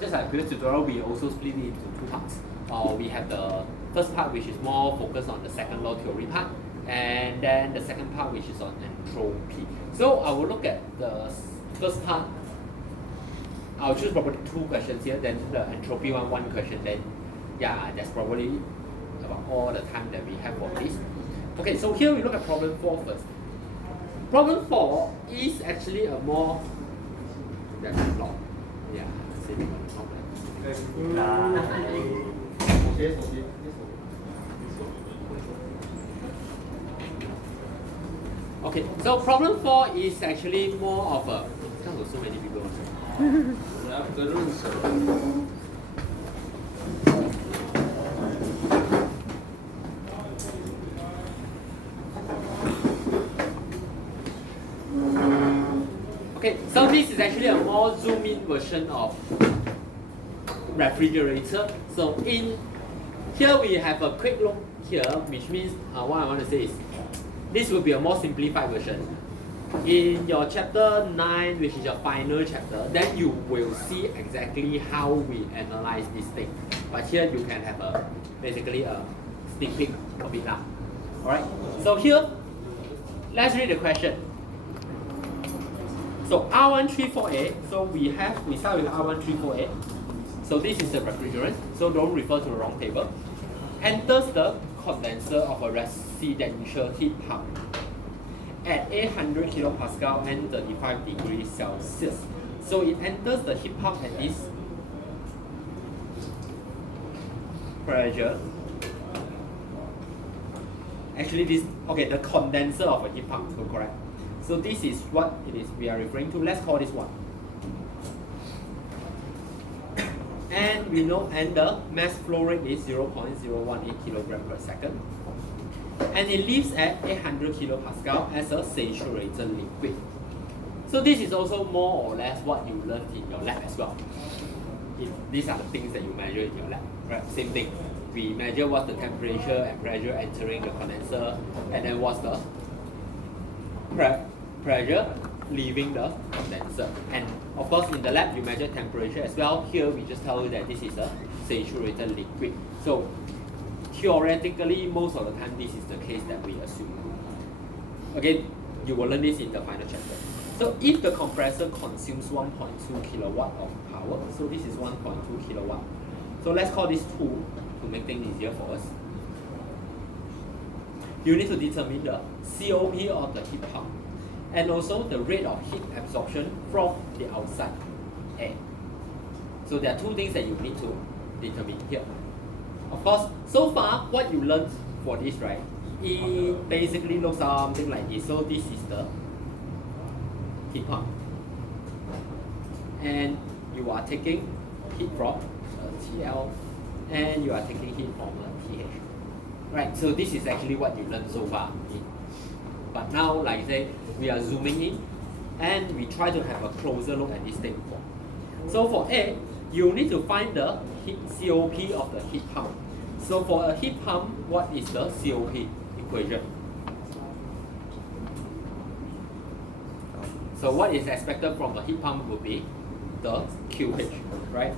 Just like previous tutorial, we also split it into two parts. We have the first part, which is more focused on the second law theory part, and then the second part, which is on entropy. So I will look at the first part. I'll choose probably two questions here, then the entropy one question, then yeah, that's probably about all the time that we have for this. Okay, so here we look at problem 4 first. Problem 4 is actually a more long. Yeah, okay, so problem 4 is actually more of a. So many people. Okay, so this is actually a more zoom in version of refrigerator. So in here we have a quick look here, which means what I want to say is this will be a more simplified version. In your chapter 9, which is your final chapter, then you will see exactly how we analyze this thing. But here you can have basically a sneak peek of it now. Alright, so here, let's read the question. So R134A, so we start with R134A. So this is the refrigerant, so don't refer to the wrong table. Enters the condenser of a residential heat pump at 800 kilopascal and 35 degrees Celsius. So it enters the heat pump at this pressure. Actually the condenser of a heat pump, so correct. So this is what it is we are referring to. Let's call this one. And we know, and the mass flow rate is 0.018 kilogram per second. And it leaves at 800 kilopascal as a saturated liquid. So this is also more or less what you learned in your lab as well. These are the things that you measure in your lab, right? Same thing. We measure what's the temperature and pressure entering the condenser, and then what's the pressure leaving the condenser. And of course in the lab you measure temperature as well. Here we just tell you that this is a saturated liquid. So theoretically, most of the time this is the case that we assume. Again, you will learn this in the final chapter. So if the compressor consumes 1.2 kilowatt of power, so this is 1.2 kilowatt. So let's call this 2 to make things easier for us. You need to determine the COP of the heat pump and also the rate of heat absorption from the outside air. So there are two things that you need to determine here. Of course, so far what you learned for this, right, it basically looks something like this. So this is the heat pump, and you are taking heat from TL, and you are taking heat from TH. Right, so this is actually what you learned so far. But now, like I say, we are zooming in, and we try to have a closer look at this thing. So for A, you need to find the COP of the heat pump. So for a heat pump, what is the COP equation? So what is expected from a heat pump would be the QH, right?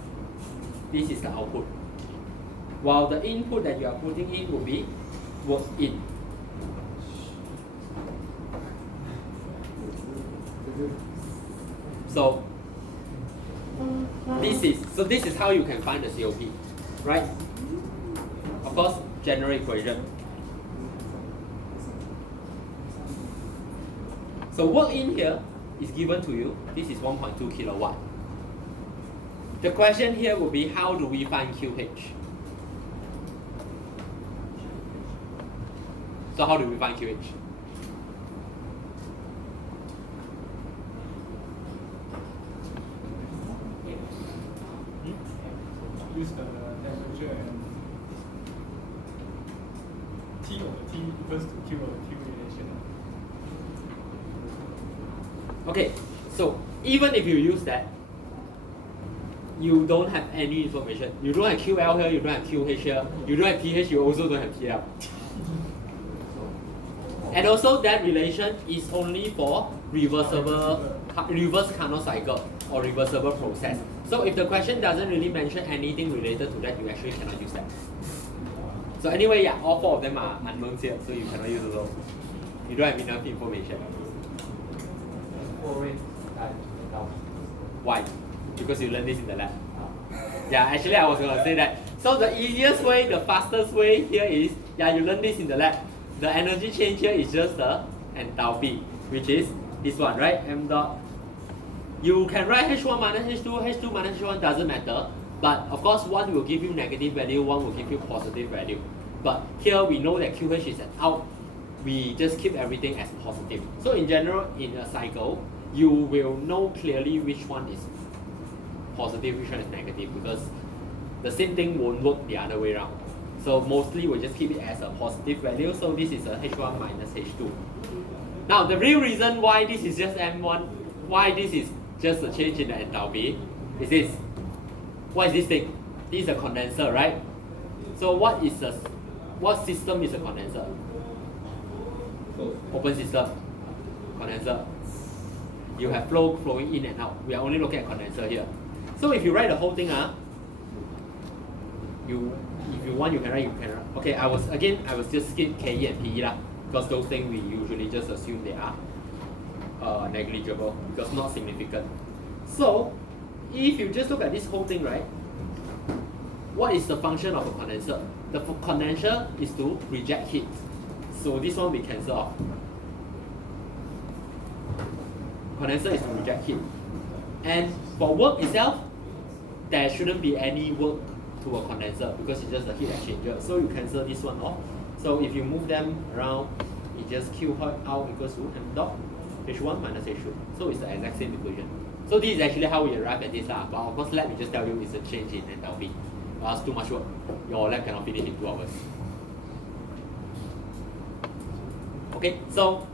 This is the output. While the input that you are putting in will be work in. So this is how you can find the COP, right? Of course, general equation. So work in here is given to you. This is 1.2 kilowatt. The question here will be, how do we find QH? So how do we find QH? Use the temperature and T over T equals to Q over Q relation. Okay, so even if you use that, you don't have any information. You don't have QL here, you don't have QH here, you don't have TH, you also don't have TL. And also that relation is only for reverse Carnot cycle or reversible process. So if the question doesn't really mention anything related to that, you actually cannot use that. So anyway, yeah, all four of them are unknowns here, so you cannot use those. You don't have enough information. Why? Because you learned this in the lab. Yeah, actually I was gonna say that. So the easiest way, the fastest way here is, yeah, you learn this in the lab. The energy change here is just the enthalpy, which is this one, right? M dot. You can write H1 minus H2, H2 minus H1 doesn't matter. But of course, one will give you negative value, one will give you positive value. But here we know that QH is an out. We just keep everything as positive. So in general, in a cycle, you will know clearly which one is positive, which one is negative, because the same thing won't work the other way around. So mostly we'll just keep it as a positive value. So this is a H1 minus H2. Now the real reason why this is just M1, why this is just a change in the enthalpy, is this. What is this thing? This is a condenser, right? So what system is a condenser? Open system. Condenser. You have flow flowing in and out. We are only looking at condenser here. So if you write the whole thing, if you want, you can write. Okay, I was just skip KE and PE lah, because those things we usually just assume they are negligible because not significant. So if you just look at this whole thing, right? What is the function of a condenser? The condenser is to reject heat. So this one we cancel off. Condenser is to reject heat. And for work itself, there shouldn't be any work to a condenser because it's just a heat exchanger. So you cancel this one off. So if you move them around, it just Q out equals to M dot H1 minus H2. So it's the exact same equation. So this is actually how we arrive at this lah. But of course, let me just tell you it's a change in enthalpy. That's too much work. Your lab cannot finish in 2 hours. Okay, so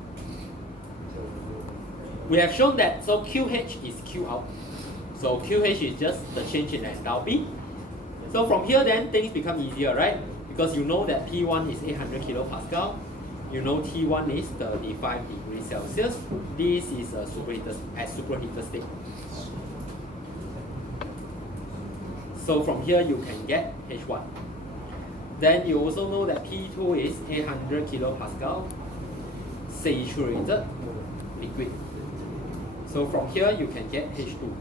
we have shown that so QH is Q out. So QH is just the change in enthalpy. So from here then things become easier, right? Because you know that P1 is 800 kilopascal. You know T1 is 35 degrees Celsius. This is a superheated state. So from here you can get H1. Then you also know that P2 is 800 kilopascal, saturated liquid. So from here you can get H2.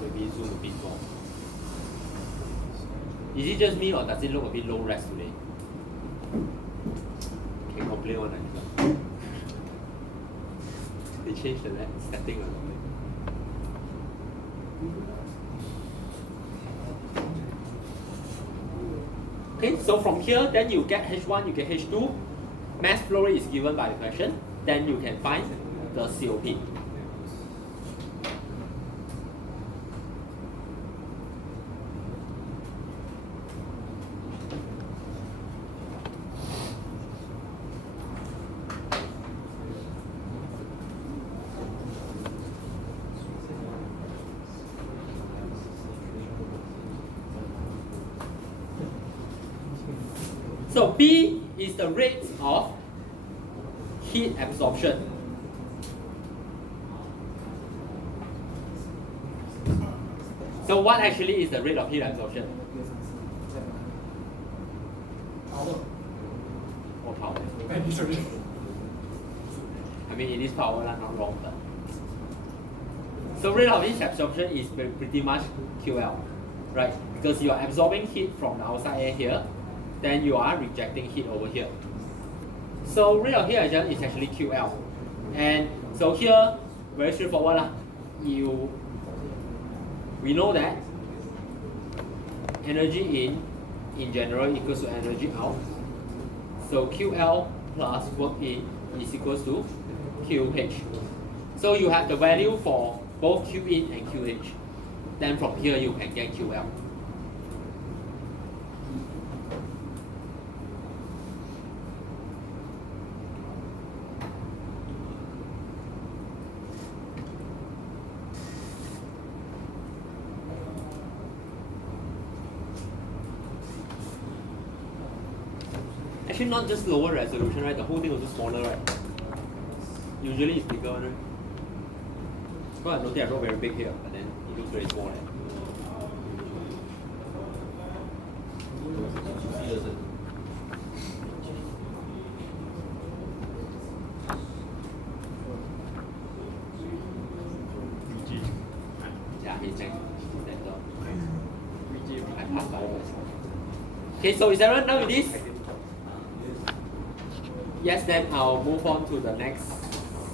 Maybe zoom a bit more. Is it just me or does it look a bit low res today? Can complain on that. They changed the setting or something. Okay, so from here, then you get H1, you get H2. Mass flow rate is given by the question. Then you can find the COP. So P is the rate of heat absorption. So what actually is the rate of heat absorption? Power. Or power? Sorry. I mean, it is power, not wrong. But. So rate of heat absorption is pretty much QL, right? Because you are absorbing heat from the outside air here, then you are rejecting heat over here. So rate of heat absorption is actually QL. And so here, very straightforward lah. We know that energy in general equals to energy out. So QL plus work in is equals to QH. So you have the value for both Q in and QH. Then from here you can get QL. Actually, not just lower resolution, right? The whole thing was just smaller, right? Usually it's bigger, right? Well, I noticed I wrote very big here, but then it looks very small. Right? Yeah, he's next. I passed by myself. Okay, so is everyone done with this? Yes, then I'll move on to the next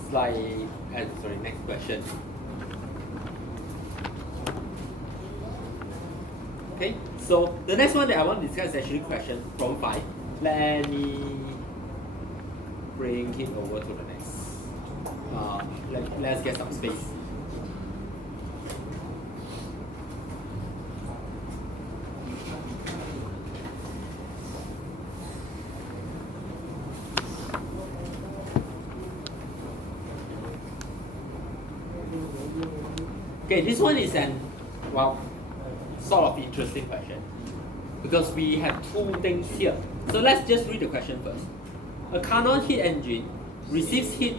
slide. Sorry, next question. Okay, so the next one that I want to discuss is actually question from 5. Let me bring it over to the next. Let's get some space. Okay, this one is sort of interesting question because we have two things here. So let's just read the question first. A Carnot heat engine receives heat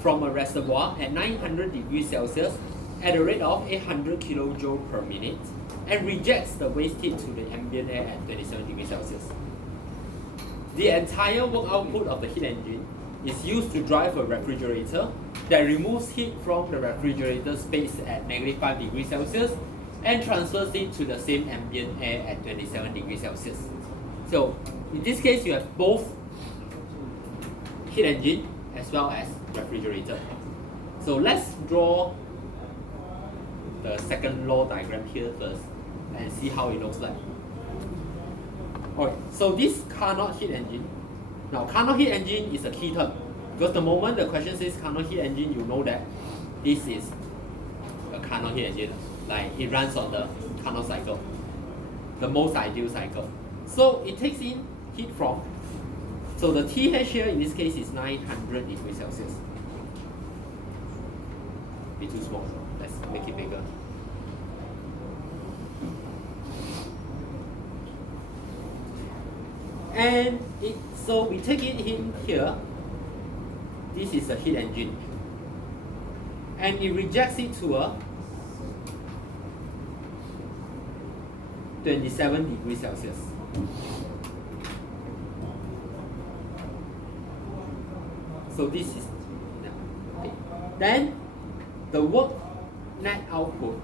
from a reservoir at 900 degrees Celsius at a rate of 800 kilojoule per minute and rejects the waste heat to the ambient air at 27 degrees Celsius. The entire work output of the heat engine is used to drive a refrigerator that removes heat from the refrigerator space at -5 degrees Celsius and transfers it to the same ambient air at 27 degrees Celsius. So in this case, you have both heat engine as well as refrigerator. So let's draw the second law diagram here first and see how it looks like. Alright, so this Carnot heat engine. Now Carnot heat engine is a key term because the moment the question says Carnot heat engine, you know that this is a Carnot heat engine. Like it runs on the Carnot cycle, the most ideal cycle. So it takes in heat from, so the TH here in this case is 900 degrees Celsius. It's too small, let's make it bigger. And so we take it in here, this is a heat engine. And it rejects it to a 27 degrees Celsius. So this is, okay. Then the work net output.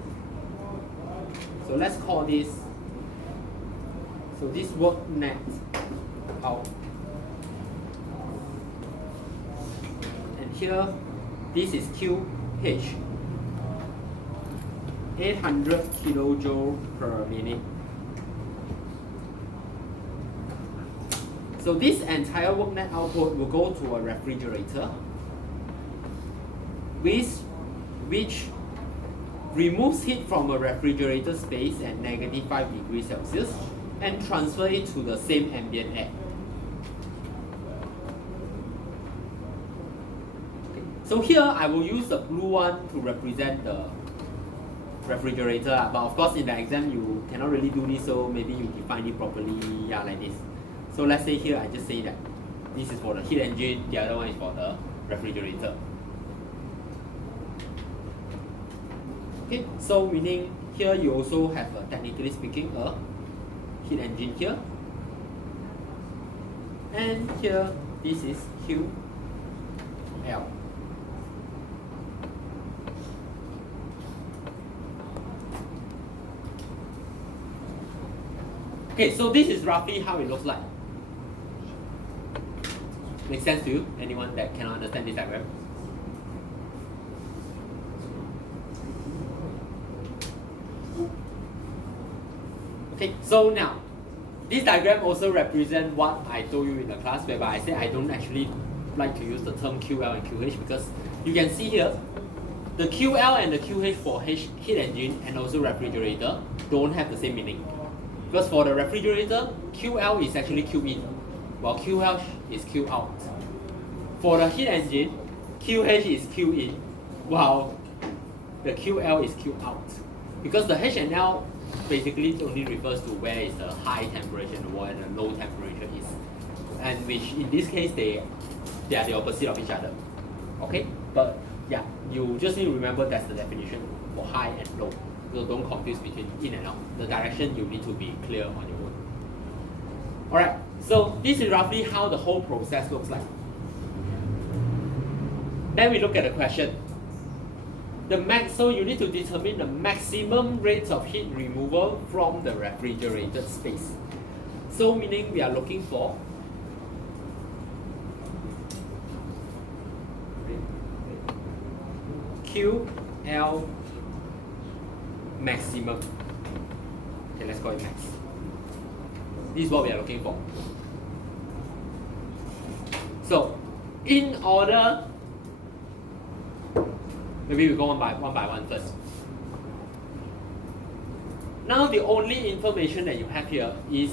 So let's call this, so this work net out. And here, this is QH, 800 kilojoule per minute. So this entire work net output will go to a refrigerator, which removes heat from a refrigerator space at -5 degrees Celsius and transfer it to the same ambient air. Okay. So here I will use the blue one to represent the refrigerator, but of course in the exam you cannot really do this, so maybe you define it properly, like this. So let's say here I just say that this is for the heat engine, the other one is for the refrigerator. Okay, so meaning here you also have technically speaking a heat engine here. And here this is QL. Okay, so this is roughly how it looks like. Make sense to you? Anyone that cannot understand this diagram? Okay, so now, this diagram also represents what I told you in the class, whereby I said I don't actually like to use the term QL and QH because you can see here, the QL and the QH for heat engine and also refrigerator don't have the same meaning. Because for the refrigerator, QL is actually Q in, while QH is Q out. For the heat engine, QH is Q in, while the QL is Q out. Because the H and L basically only refers to where is the high temperature and where the low temperature is. and which in this case they are the opposite of each other. Okay, but yeah, you just need to remember that's the definition for high and low. So don't confuse between in and out. The direction you need to be clear on your own. Alright, so this is roughly how the whole process looks like. Then we look at the question. So you need to determine the maximum rates of heat removal from the refrigerated space. So meaning we are looking for QL maximum. Okay, let's call it max. This is what we are looking for. So, in order, maybe we go one by one first. Now the only information that you have here is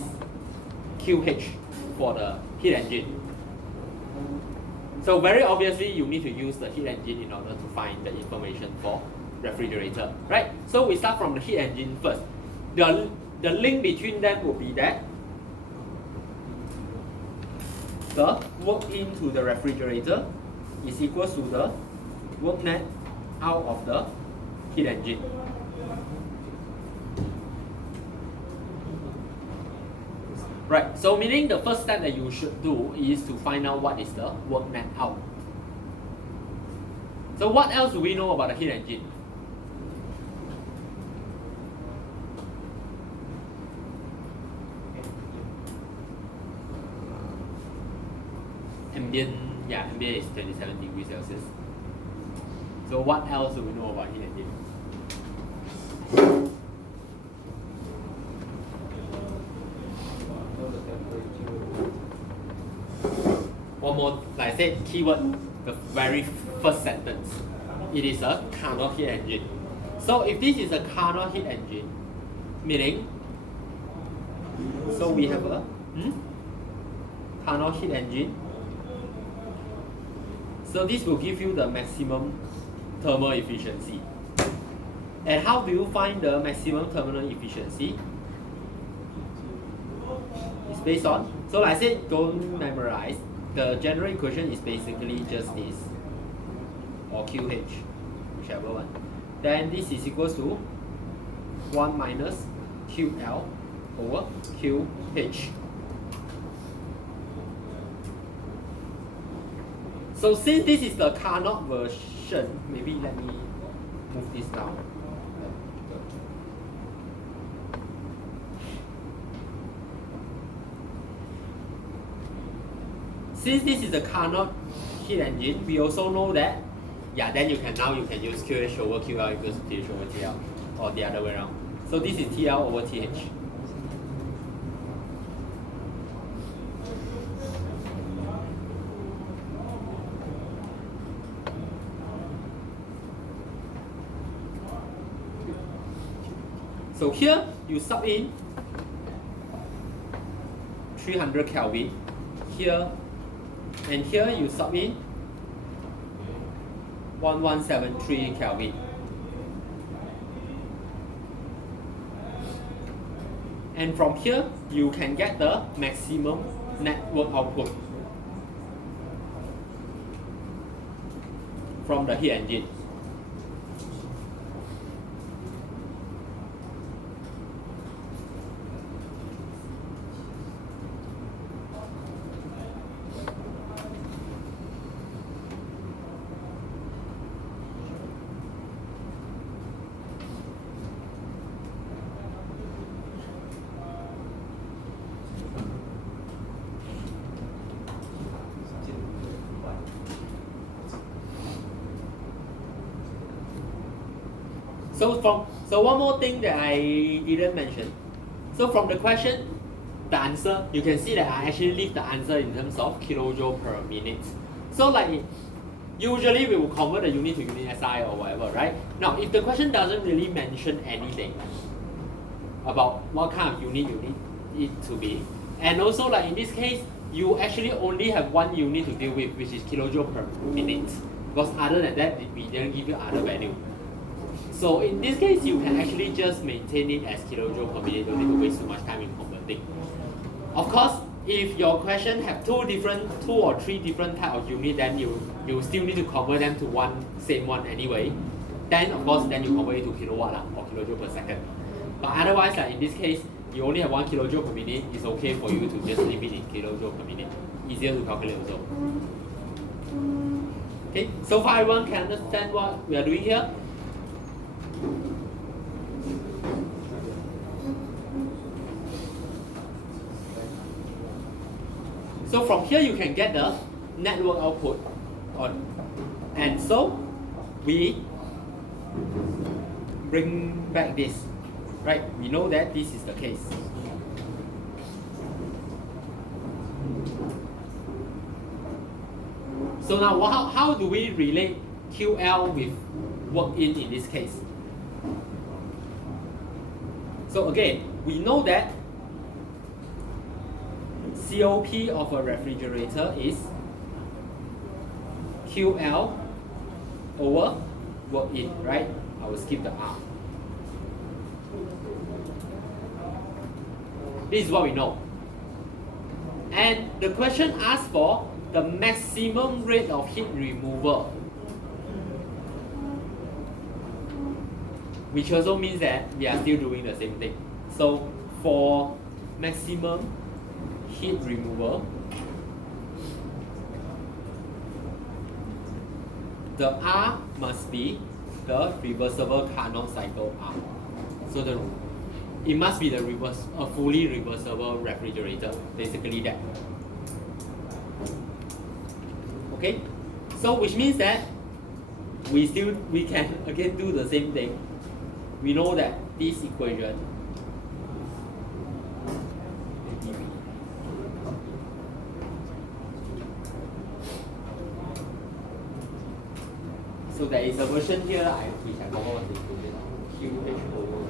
QH for the heat engine. So very obviously you need to use the heat engine in order to find the information for refrigerator, right? So we start from the heat engine first. The link between them will be that the work into the refrigerator is equal to the work net out of the heat engine. Right, so meaning the first step that you should do is to find out what is the work net out. So what else do we know about the heat engine? Ambient is 27 degrees Celsius. So what else do we know about heat engine? One more, like I said, keyword, the very first sentence. It is a Carnot heat engine. So if this is a Carnot heat engine, meaning, so we have a Carnot heat engine. So this will give you the maximum thermal efficiency. And how do you find the maximum thermal efficiency? It's based on, so like I said, don't memorize. The general equation is basically just this, or QH, whichever one. Then this is equal to 1 minus QL over QH. So since this is the Carnot version, maybe let me move this down. Since this is the Carnot heat engine, we also know that, then you can use QH over QL equals to TH over TL, or the other way around. So this is TL over TH. So here you sub in 300 Kelvin. Here and here you sub in 1173 Kelvin. And from here you can get the maximum net work output from the heat engine. So one more thing that I didn't mention. So from the question, the answer, you can see that I actually leave the answer in terms of kilojoule per minute. So like, usually we will convert the unit to unit SI or whatever, right? Now, if the question doesn't really mention anything about what kind of unit you need it to be, and also like in this case, you actually only have one unit to deal with, which is kilojoule per minute. Because other than that, we didn't give you other value. So in this case, you can actually just maintain it as kilojoule per minute. Don't need to waste too much time in converting. Of course, if your question have two or three different type of unit, then you still need to convert them to one same one anyway. Then of course then you convert it to kilowatt or kilojoule per second. But otherwise, in this case, you only have 1 kilojoule per minute. It's okay for you to just leave it in kilojoule per minute. Easier to calculate also. Okay, so far everyone can understand what we are doing here. So from here you can get the network output, and so we bring back this, right? We know that this is the case. So now how do we relate QL with work in this case? So again, we know that COP of a refrigerator is QL over work in, right? I will skip the R. This is what we know. And the question asks for the maximum rate of heat removal, which also means that we are still doing the same thing. So for maximum heat removal, the R must be the reversible Carnot cycle R. So it must be a fully reversible refrigerator, basically that. Okay, so which means that we can again do the same thing. We know that this equation so there is a version here which I forgot what it is. QH over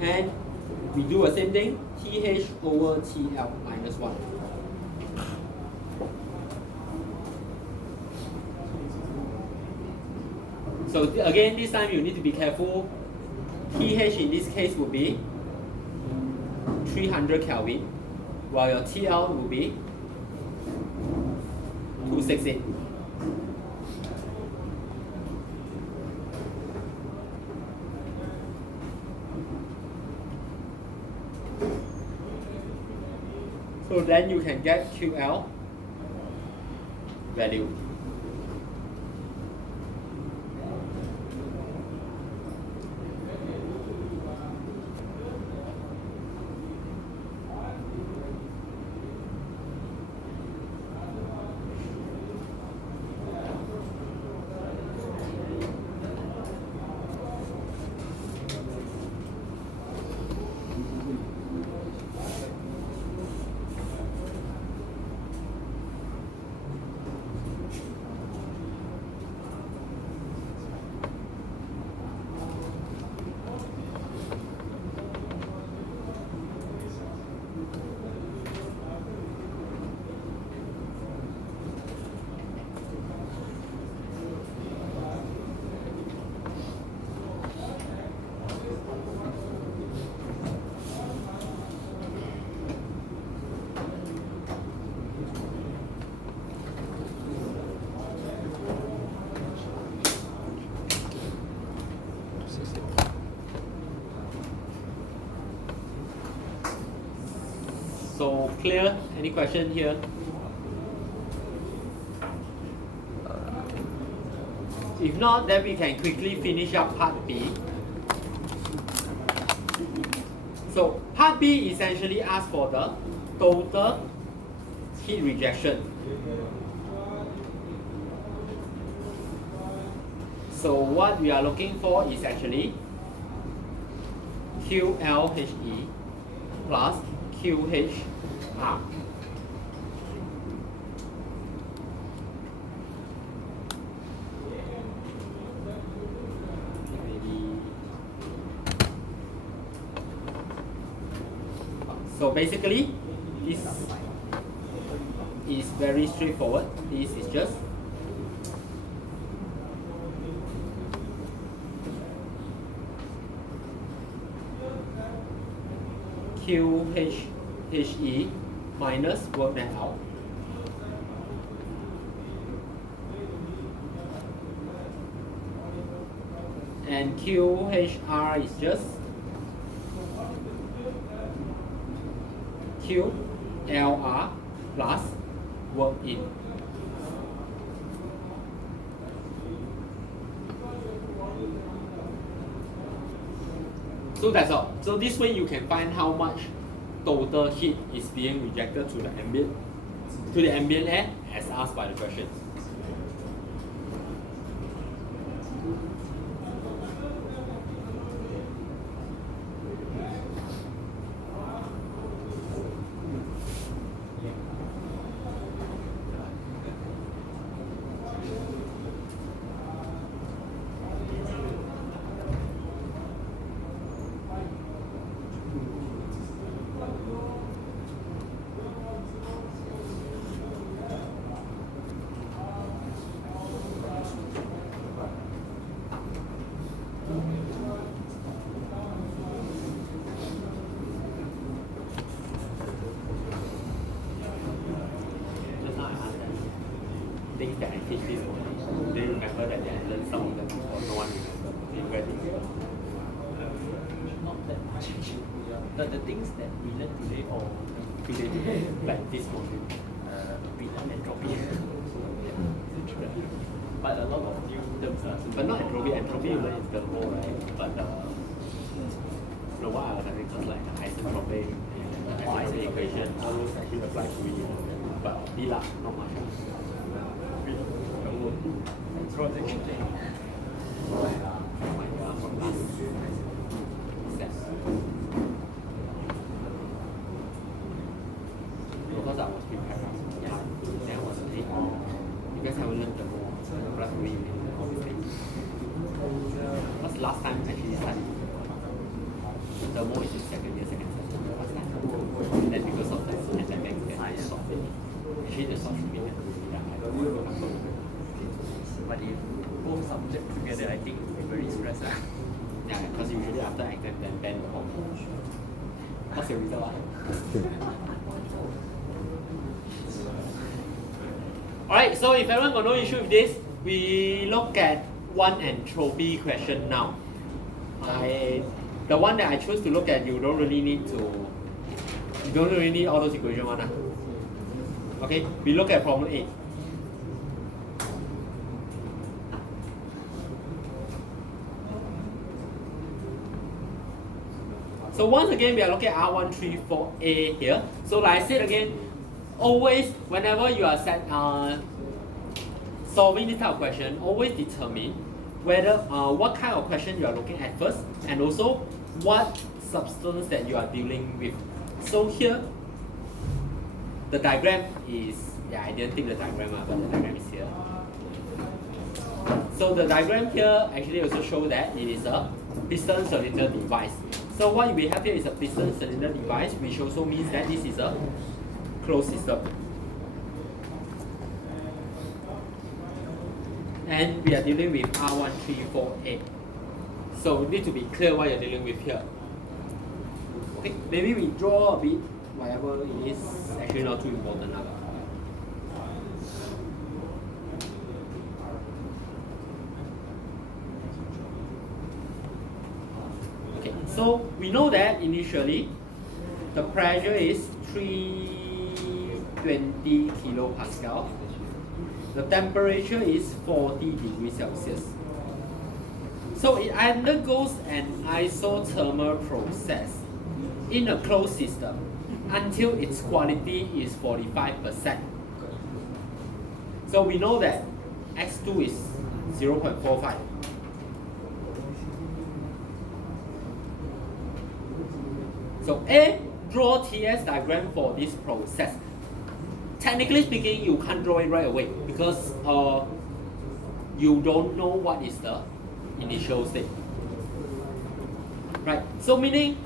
and we do the same thing, TH over TL minus 1. So again, this time you need to be careful. TH in this case will be 300 Kelvin, while your TL will be 268. So then you can get QL value. So clear? Any question here? If not, then we can quickly finish up part B. So part B essentially asks for the total heat rejection. So what we are looking for is actually QLHE plus QHR. So basically, this is very straightforward. This is just QHE minus, work that out. And QHR is just QLR plus work in. So that's all. So this way you can find how much total heat is being rejected to the ambient air as asked by the question. Things that I teach this morning, they remember that they learned some of them before, no one remember. They very difficult. Not that much. The things that we learned today or Today, like this morning. we learned entropy. But a lot of new terms. But not entropy. Entropy you learn in thermo, right? But no, what I was having was like isentropic and isentropic equation. All those actually apply to me. But not much. From last set. Because I was prepared. Yeah. Then was you guys haven't learned the more. Plus we obviously. Because last time actually studied. The more is second year, second semester. Last time. And then because of the pandemic, then I stopped it. Actually the soft should be But if both subjects together, I think it will be very stressed. Yeah, because usually after exam then band the whole. What's your result? Alright, so if everyone got no issue with this, we look at one entropy question now. The one that I choose to look at, you don't really need all those equations one. Okay, we look at problem 8. So once again, we are looking at R134A here. So like I said again, always whenever you are solving this type of question, always determine whether what kind of question you are looking at first, and also what substance that you are dealing with. So here, the diagram is, I didn't think the diagram, but the diagram is here. So the diagram here actually also shows that it is a piston cylinder device. So what we have here is a piston cylinder device, which also means that this is a closed system. And we are dealing with R134A. So we need to be clear what you're dealing with here. Okay, maybe we draw a bit, whatever it is, actually not too important now. Okay, so we know that initially the pressure is 320 kilopascal. The temperature is 40 degrees Celsius. So it undergoes an isothermal process in a closed system until its quality is 45%. So we know that X2 is 0.45. So A, draw TS diagram for this process. Technically speaking, you can't draw it right away because you don't know what is the initial state. Right, so meaning,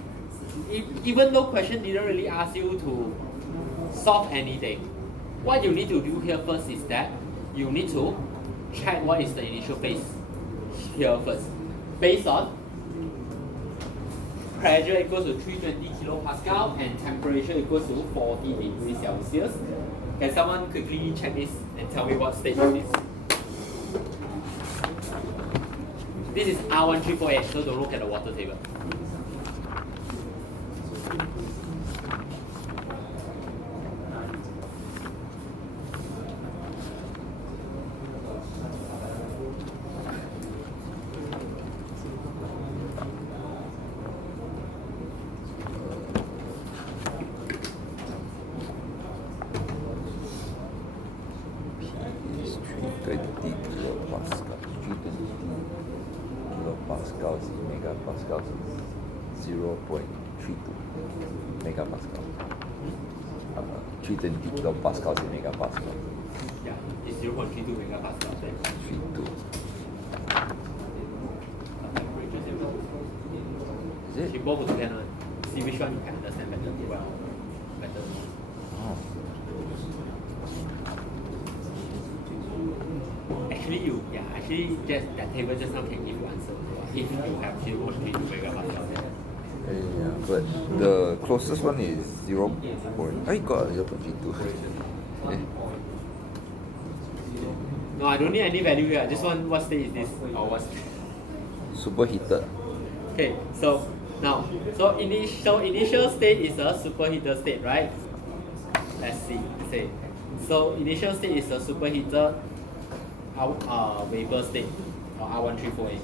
even though question didn't really ask you to solve anything, what you need to do here first is that you need to check what is the initial phase here first, based on pressure equals to 320 kilopascal and temperature equals to 40 degrees Celsius. Can someone quickly check this and tell me what state it is? This is R1348, so don't look at the water table. Kilopascals in megapascals is 0.32 megapascal. 320 kilopascals in megapascal. Yeah, it's 0.32 megapascal. 32. Is it? You both together. See which one you can understand better. Well, better. Oh. Actually, just that table just now can give you answer. If you have 0.32 megapascal. Yeah, but the closest one is 0. I got 0.32. No, I don't need any value here. I just want what state is this or what. Superheated. Okay, so now, so initial state is a superheated state, right? Let's see. So initial state is a superheated vapor state or R1348.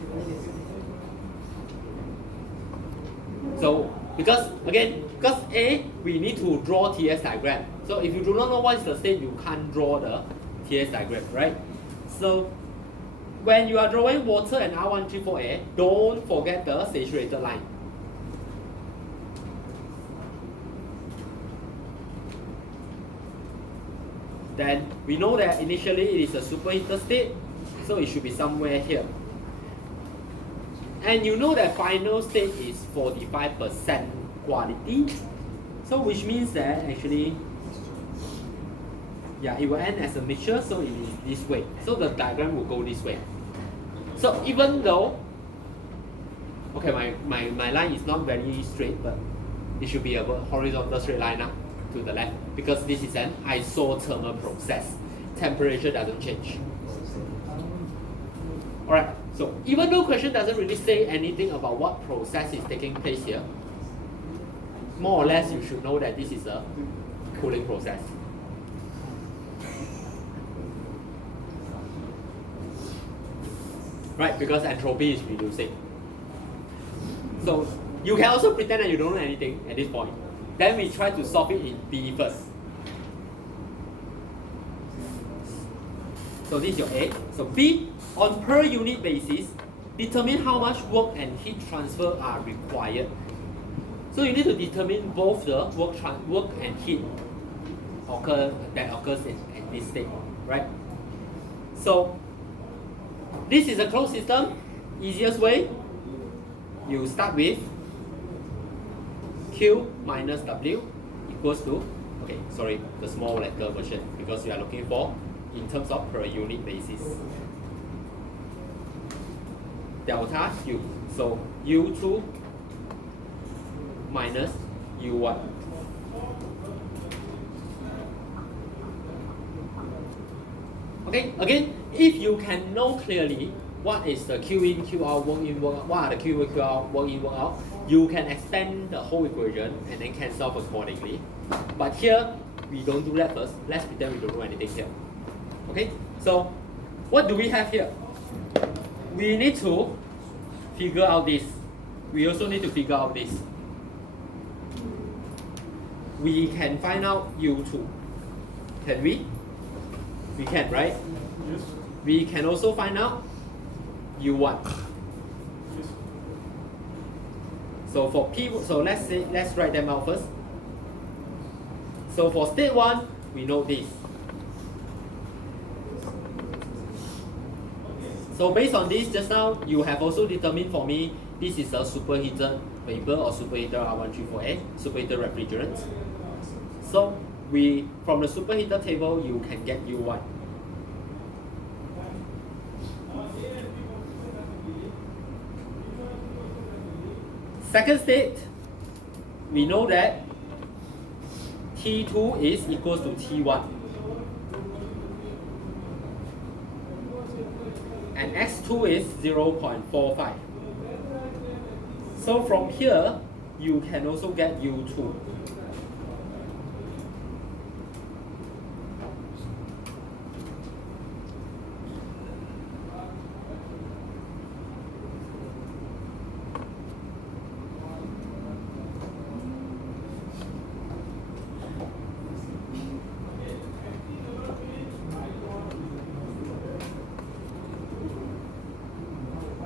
So because A, we need to draw TS diagram. So if you do not know what is the state, you can't draw the TS diagram, right? So when you are drawing water and R1348, don't forget the saturated line. Then we know that initially it is a superheated state, so it should be somewhere here. And you know that final state is 45% quality, so which means that actually, yeah, it will end as a mixture, so it is this way. So the diagram will go this way. So even though, okay, my line is not very straight, but it should be a horizontal straight line now to the left, because this is an isothermal process. Temperature doesn't change. Alright, so even though question doesn't really say anything about what process is taking place here, more or less you should know that this is a cooling process. Right, because entropy is reducing. So you can also pretend that you don't know anything at this point. Then we try to solve it in B first. So this is your A. So B, on per unit basis, determine how much work and heat transfer are required. So you need to determine both the work and heat that occurs in this state, right? So this is a closed system. Easiest way, you start with Q minus W equals to, okay, sorry, the small letter version, because you are looking for in terms of per unit basis. Delta Q. So U2 minus U1. Okay, again, if you can know clearly what is the Q in, Q out, work in, work out, what are the Q in, Q out, work in, work out, you can expand the whole equation and then can solve accordingly. But here, we don't do that first. Let's pretend we don't do anything here. Okay, so what do we have here? We need to figure out this. We also need to figure out this. We can find out U2. Can we? We can, right? Yes. We can also find out U1. Yes. So for P, so let's write them out first. So for state 1, we know this. So based on this, just now you have also determined for me this is a superheated vapor or superheated R1348, superheated refrigerant. So from the superheated table, you can get U1. second state, we know that T2 is equals to T1. And X2 is 0.45. So from here, you can also get U2.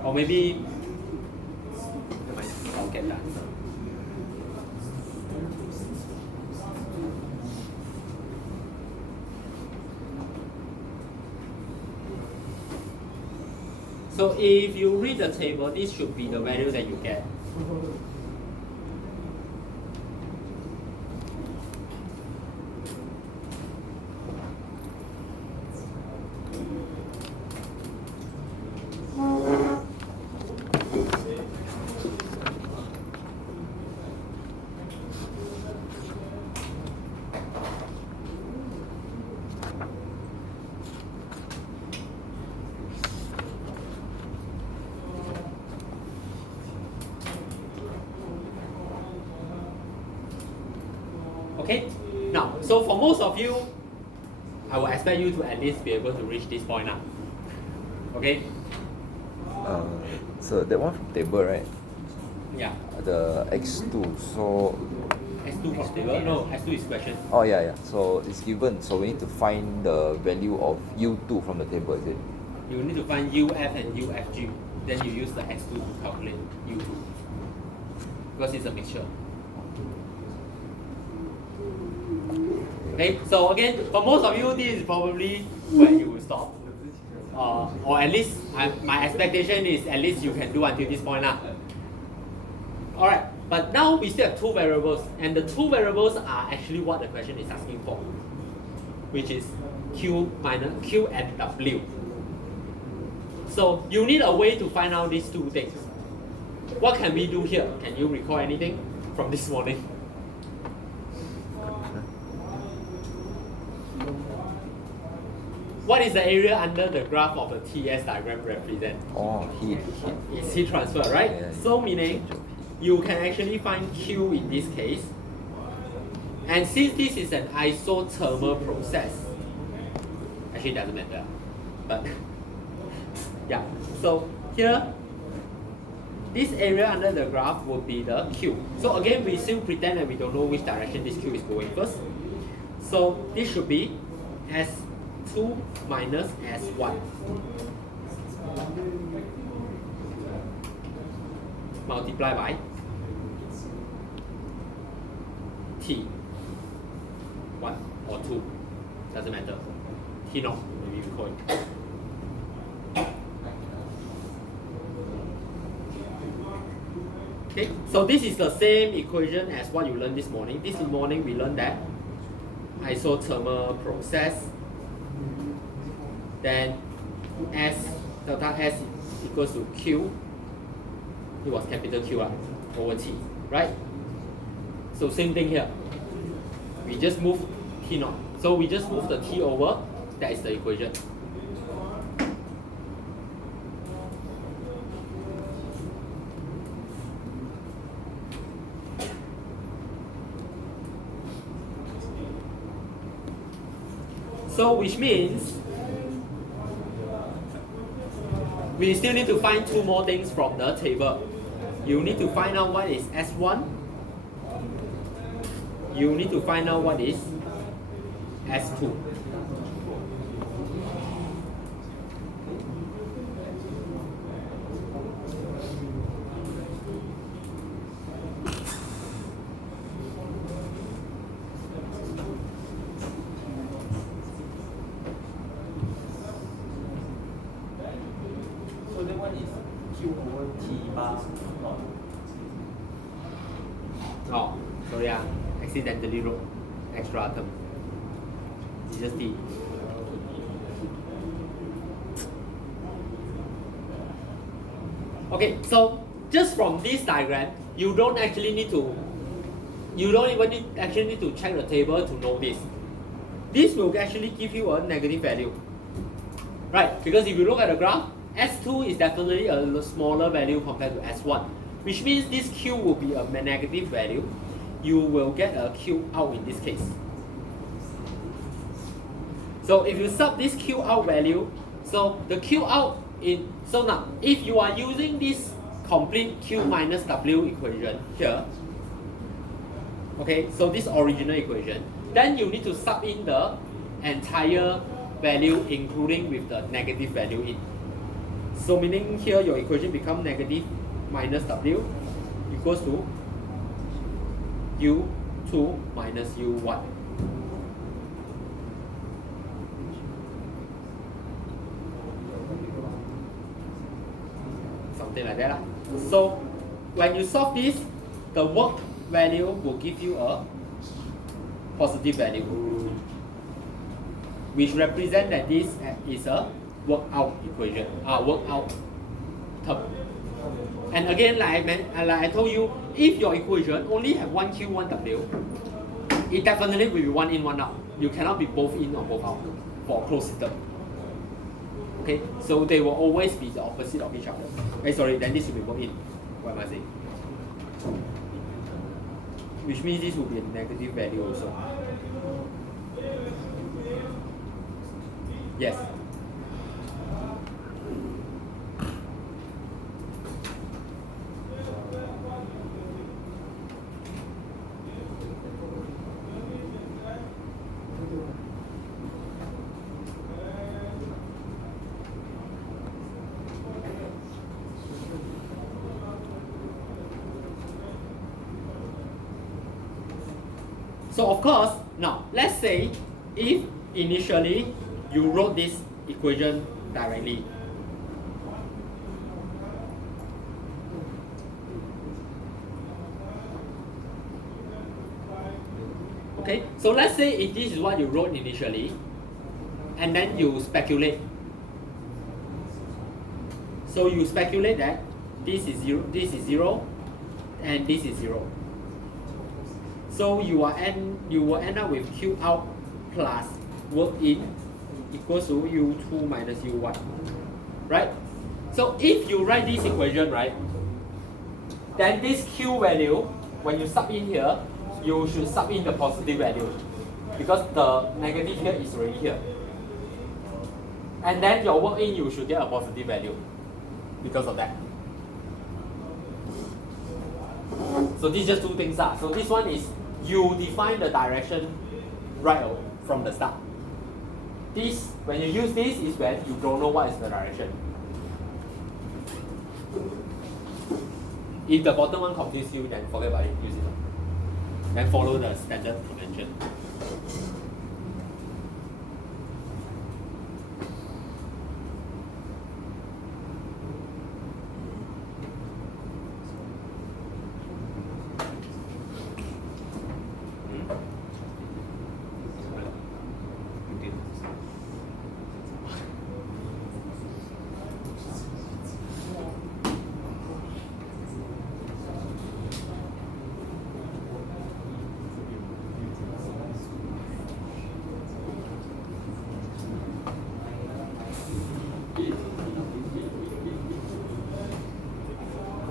Or maybe I'll get that. So if you read the table, this should be the value that you get. Okay, now, so for most of you, I will expect you to at least be able to reach this point now. Okay? So that one from table, right? Yeah. The X2, so... S2 from table? No, S2 is question. Oh yeah. So it's given, so we need to find the value of U2 from the table, is it? You need to find UF and UFG. Then you use the X2 to calculate U2. Because it's a mixture. Okay, so again, for most of you, this is probably where you will stop. Or at least, my expectation is at least you can do until this point now. Alright, but now we still have two variables, and the two variables are actually what the question is asking for, which is Q and W. So you need a way to find out these two things. What can we do here? Can you recall anything from this morning? What is the area under the graph of the TS diagram represent? Oh, heat. It's heat transfer, right? Yeah. So meaning, you can actually find Q in this case. And since this is an isothermal process, actually it doesn't matter. But yeah, so here, this area under the graph would be the Q. So again, we still pretend that we don't know which direction this Q is going first. So this should be S2 minus S1. Multiply by T1 or 2, doesn't matter. T0, maybe we call it. Okay, so this is the same equation as what you learned this morning. This morning we learned that isothermal process, then delta S equals to Q, it was capital Q over T, right? So same thing here. We just move T0. So we just move the T over, that is the equation. So which means we still need to find two more things from the table. You need to find out what is S1. You need to find out what is S2. So that one is Q over T bar, not. Oh, so yeah, accidentally wrote extra term. It's just T. Okay, so just from this diagram, you don't actually need to, you don't even actually need to check the table to know this. This will actually give you a negative value, right? Because if you look at the graph, S2 is definitely a smaller value compared to S1, which means this Q will be a negative value. You will get a Q out in this case. So if you sub this Q out value, so the Q out in, so now if you are using this complete Q minus W equation here, okay, so this original equation, then you need to sub in the entire value including with the negative value in. So meaning here your equation become negative minus W equals to U2 minus U1. Something like that. So when you solve this, the work value will give you a positive value, which represent that this is a work out equation, work out term. And again, like I told you, if your equation only have one Q, one W, it definitely will be one in, one out. You cannot be both in or both out for a closed system. Okay, so they will always be the opposite of each other. Sorry, then this will be both in. What am I saying? Which means this will be a negative value also. Yes. So of course, now let's say if initially you wrote this equation directly, okay, so let's say if this is what you wrote initially, and then you speculate. So you speculate that this is zero, and this is 0. So you will end up with Q out plus work in equals to U2 minus U1, right? So if you write this equation, right, then this Q value, when you sub in here, you should sub in the positive value because the negative here is already here. And then your work in, you should get a positive value because of that. So these just two things. So this one is you define the direction right from the start. This, when you use this, is when you don't know what is the direction. If the bottom one confuses you, then forget about it, use it. Then follow the standard convention.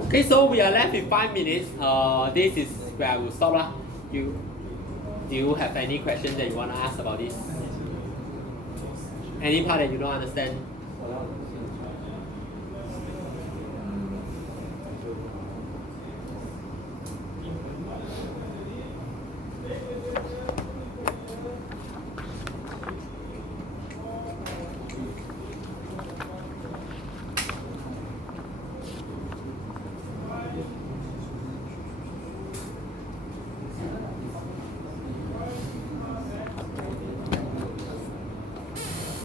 Okay, so we are left with 5 minutes. This is where I will stop. Do you have any questions that you want to ask about this? Any part that you don't understand?